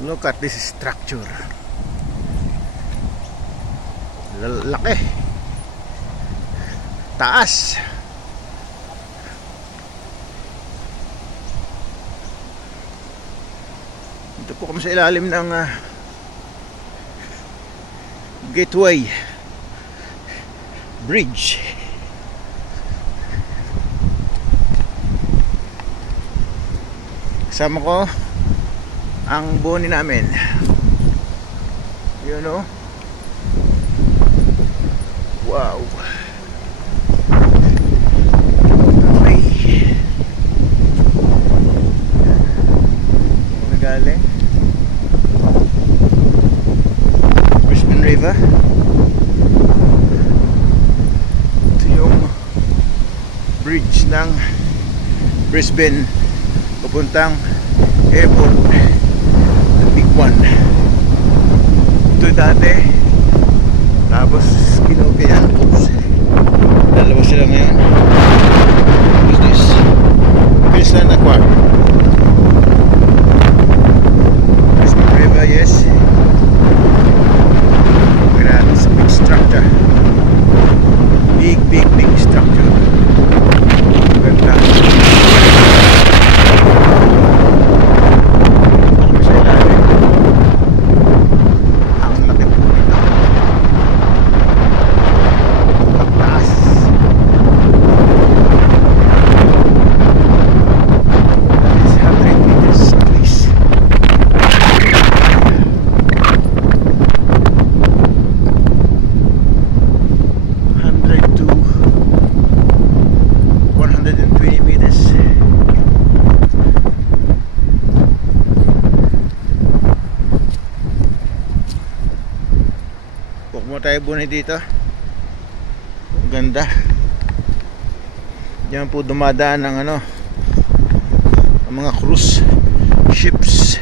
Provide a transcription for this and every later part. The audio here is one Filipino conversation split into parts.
Look at this structure. Laki. Taas. Ito po kami sa ilalim ng Gateway Bridge. Kasama ko ang boni namin. You know? Wow. Okay. Magaling. Brisbane River. Ito yung bridge ng Brisbane papuntang airport. Big one. Ito dati. Tapos kinukaya. Oops. Dalawa sila ngayon. What's this? Queensland Aquarium. Brisbane River, yes. Look at that. It's a big structure. Big structure. Ganda. Tayo bunay dito. Ang ganda. Diyan po dumadaan ng ang mga cruise ships.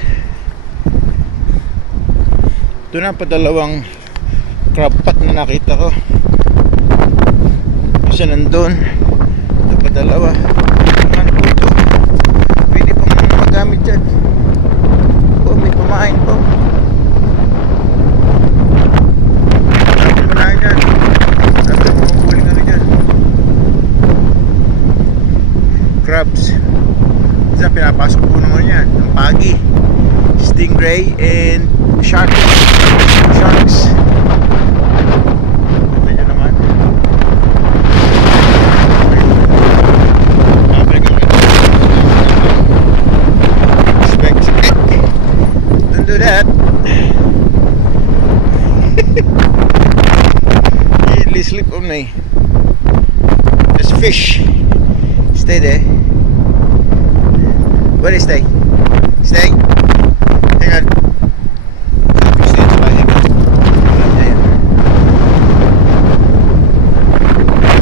Ito na pa dalawang crab pot na nakita ko. Isa nandun. Ito pa dalawa. Ano po ito? Pwede pang magamit dyan. Oh, may pamain po. Crabs. Isa pinapasok po naman yan. Ang pagi, stingray, and sharks. Ito nyo naman. Expect. Don't do that. You sleep on me. There's fish. Stay there. Where is stay? Stay. Hang on. Stay by hang on.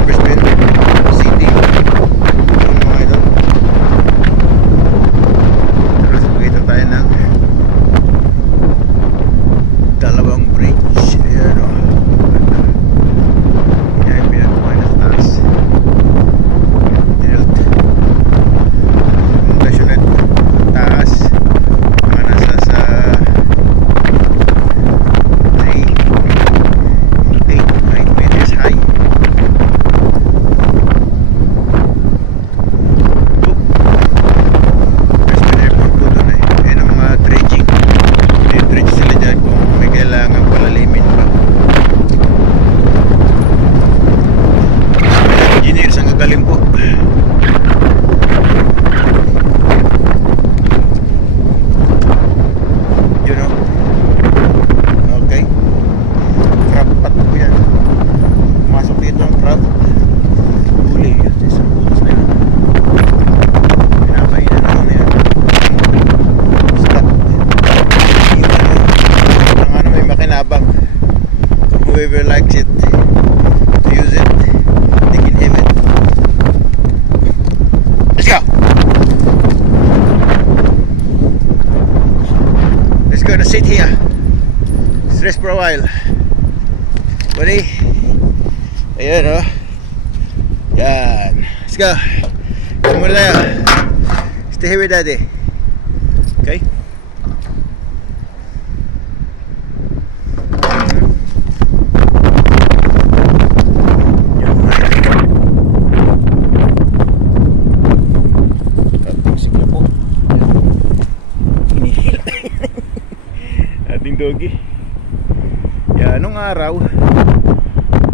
Brisbane, Sydney. Mga idol. Tapos makita tayo ng dalawang bridge. Ayan o. Yan yung pinagawa na sa taas. Taas mga nasa sa 8 meters high. Brisbane Airport po doon Yan ang mga dredging. May dredge sila dyan kung may kailangan palalimin pa. Engineers ang gagaling po. Whoever likes it to use it, they can have it. Let's go. Let's go to sit here. Let's rest for a while. Buddy. Ayan Yan. Let's go. Come tayo. Stay here with daddy. Okay. doggy. Yan, nung araw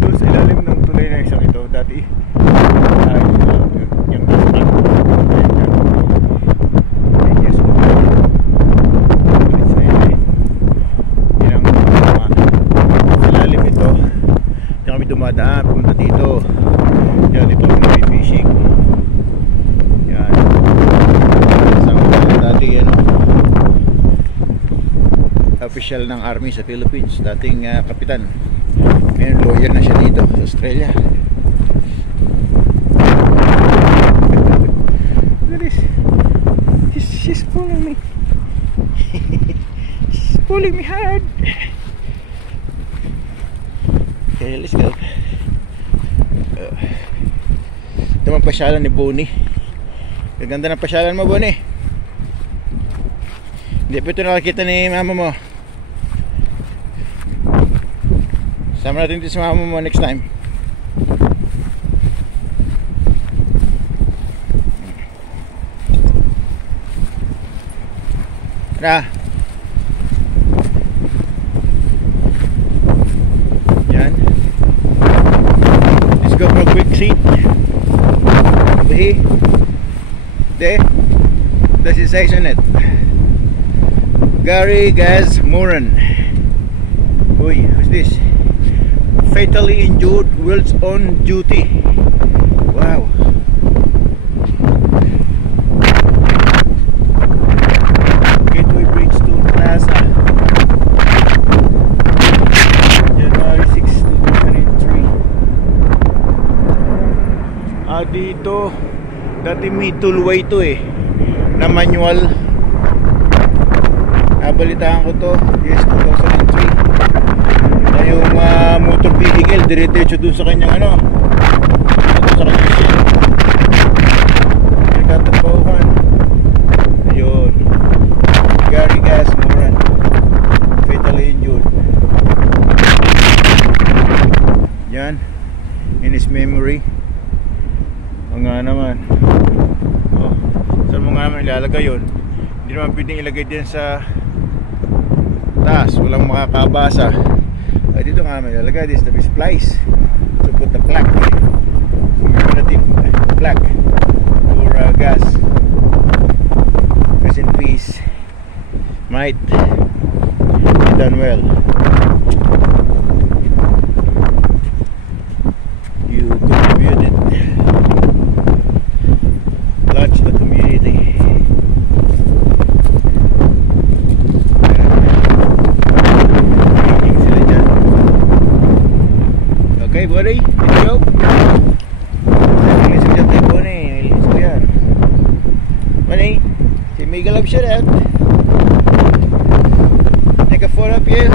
doon sa ilalim ng tulay na isang ito dati yung restaurant. Yes, ulit sa yan yung sa ilalim ito diyan kami dumadaan pumunta dito. Yan, dito kami fishing. Yan, sa dati official ng army sa Philippines, dating kapitan. Ngayon lawyer na siya dito sa Australia. Look at this. She's pulling me. She's pulling me hard. Okay, let's go. Ito ang pasyalan ni Bonnie. Ang ganda ng pasyalan mo, Bonnie. Hindi pa ito nakakita ni mama mo. Sama natin dito sa mama mo next time. Tara. Yan. Let's go for a quick seat. Over here. There. That's it says on it. Gary Gaz Moran. Uy, who's this? Fatally injured whilst on duty. Wow. Gateway Bridge to Plaza. January 6, 2023. Dito dati may tollway to na manual. Nabalitaan ko to. Yes, 2003. Yung motor vehicle dire-diretso doon sa kanyang doon sa kanyang ship. Nagkatapawan. Ayun, Gary Gaz Moran, fatally injured. Yan, in his memory. O nga naman, saan mo nga naman ilalagay yun? Hindi naman pwedeng ilagay din sa taas, walang makakabasa. Dito nga may lalagay, this is the best place to put the plaque, commemorative plaque for Gaz. Rest in peace, might be done well. You contributed a lot to the community. Okay, buddy, let's go. Lilis ko dyan tayo, Bonnie. Lilis ko yan. Bonnie, si Miguel up siya that. Take a photo up here.